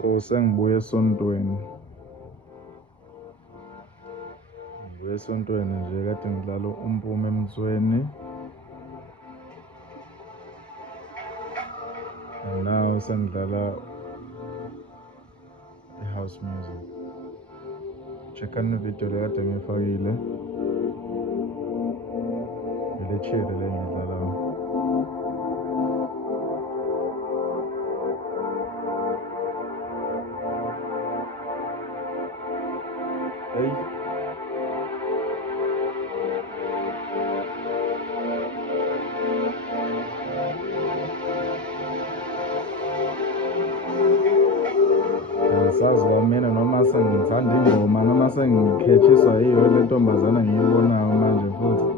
So sengibuye esontweni. Ngibuye esontweni nje kade ngidlala umpume emthweni. And now sengidlala i-house music. Checkani video le kade ngiyifakile. Ile chill le ngiyidlalayo. Hey. Sazi mina noma sengithanda ingoma noma sengikhethiswa yiyo le ntombazana engiyibonayo manje futhi